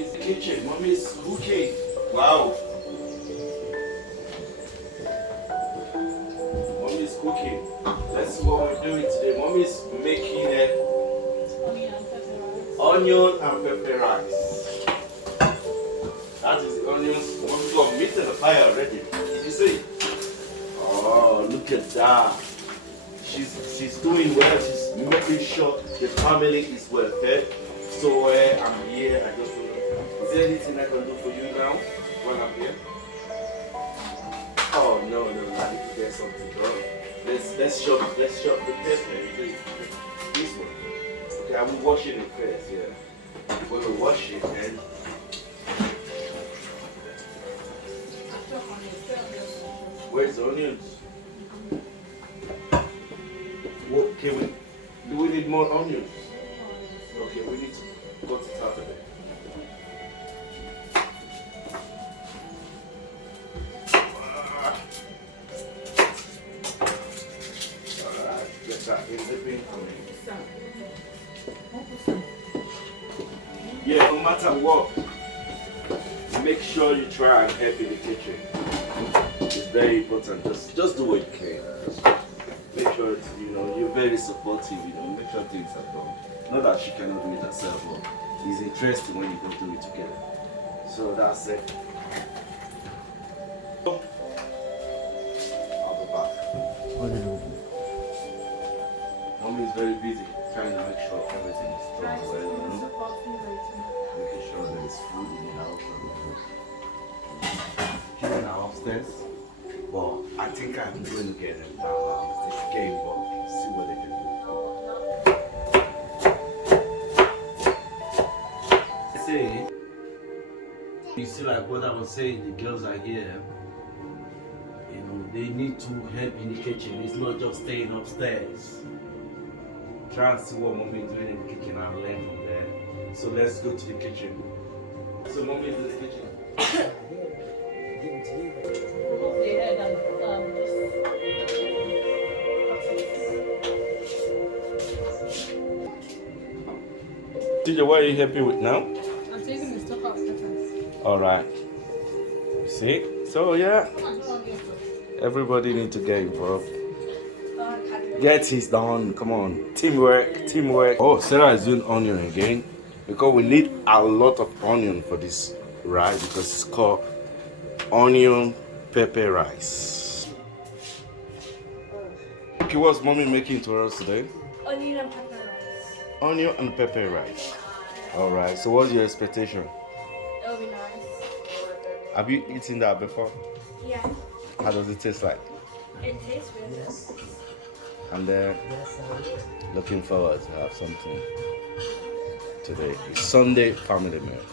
Mommy's kitchen. Mommy's cooking. Wow. Mommy's cooking. Let's see what we're doing today. Mommy's making onion and pepper rice. That is the onions. Mommy's got meat in the fire already. Did you see? Oh, look at that. She's doing well. She's making sure the family is well fed. So I'm here. I just want to. Is there anything I can do for you now while I'm here? Oh no, I need to get something done. Let's chop the pepper. This one. Okay, I will wash it first. Yeah. We're gonna wash it and. Where's the onions? Okay, do we need more onions? Okay, we need to cut it out of there. Alright, get that in the bin for me. Yeah, no matter what, make sure you try and help in the kitchen. It's very important. Just do what you can. Just make sure it's, you're very supportive. Make sure things are done. Not that she cannot do it herself, but it's interesting when you both do it together. So that's it. I'll be back. Mommy is very busy trying to make sure everything is done well. Making sure there is food in the house. Children are upstairs. But I think I'm going to get them down. This game, but see what they can do. Say, you see, like what I was saying, the girls are here. They need to help in the kitchen. It's not just staying upstairs. Try and see what mommy is doing in the kitchen and learn from there. So let's go to the kitchen. So mommy is in the kitchen. TJ, what are you helping with now? I'm taking the stock out of peppers. Alright. See? So yeah. Everybody need to get involved. Get his done. Come on. Teamwork. Oh, Sarah is doing onion again. Because we need a lot of onion for this rice because it's called onion pepper rice. Okay, what's mommy making to us today? Onion and pepper rice. Onion and pepper rice. Alright, so what's your expectation? It'll be nice. Have you eaten that before? Yeah. How does it taste like? It tastes good. And then looking forward to have something today. It's Sunday family meal.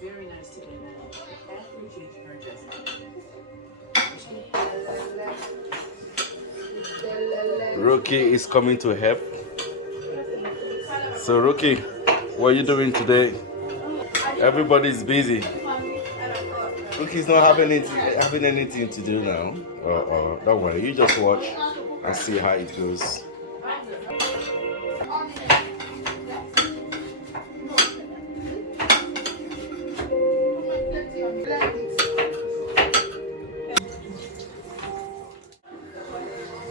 Very nice to meet you. Appreciate you purchasing. Rookie is coming to help. So Rookie, what are you doing today? Everybody's busy. Rookie's not having anything to do now. Don't worry, you just watch and see how it goes.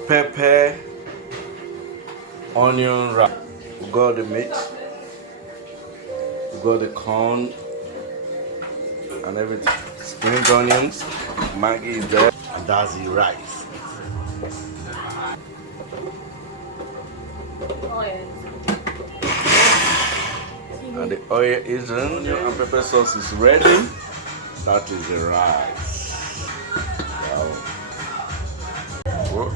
Pepper, onion wrap. We got the meat, we got the corn and everything. Spring onions, Maggie is there, and that's the rice. And the oil is in, and pepper sauce is ready. That is the rice. Wow. Whoa.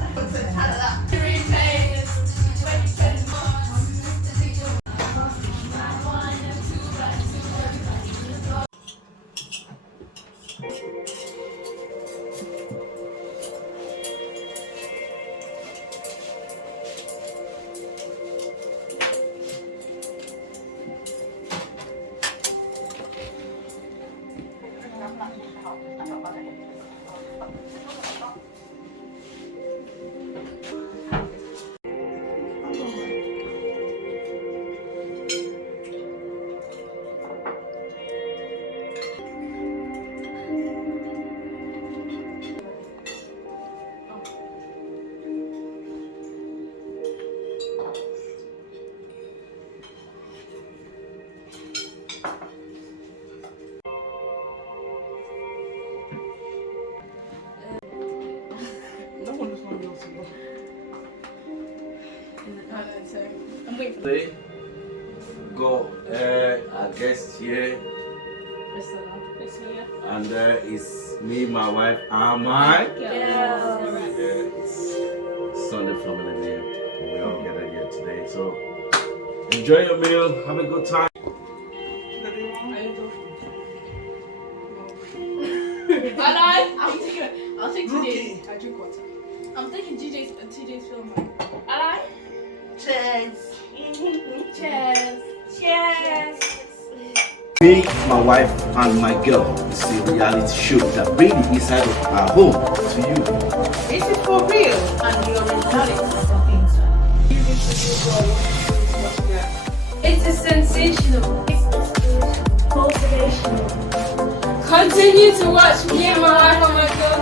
I'm waiting for Today, got our guest here, this. and there is me, my wife, and my it's Sunday family name. We all gathered here today. So enjoy your meal, have a good time. I'll take TJ's. I drink water. I'm taking TJ's film. Cheers. Cheers. Cheers. Me, my wife, and my girl. It's a reality show that brings the inside of our home to you. Is it for real? And the originality is something It's a sensational. It's motivational. Continue to watch me and my wife and my girl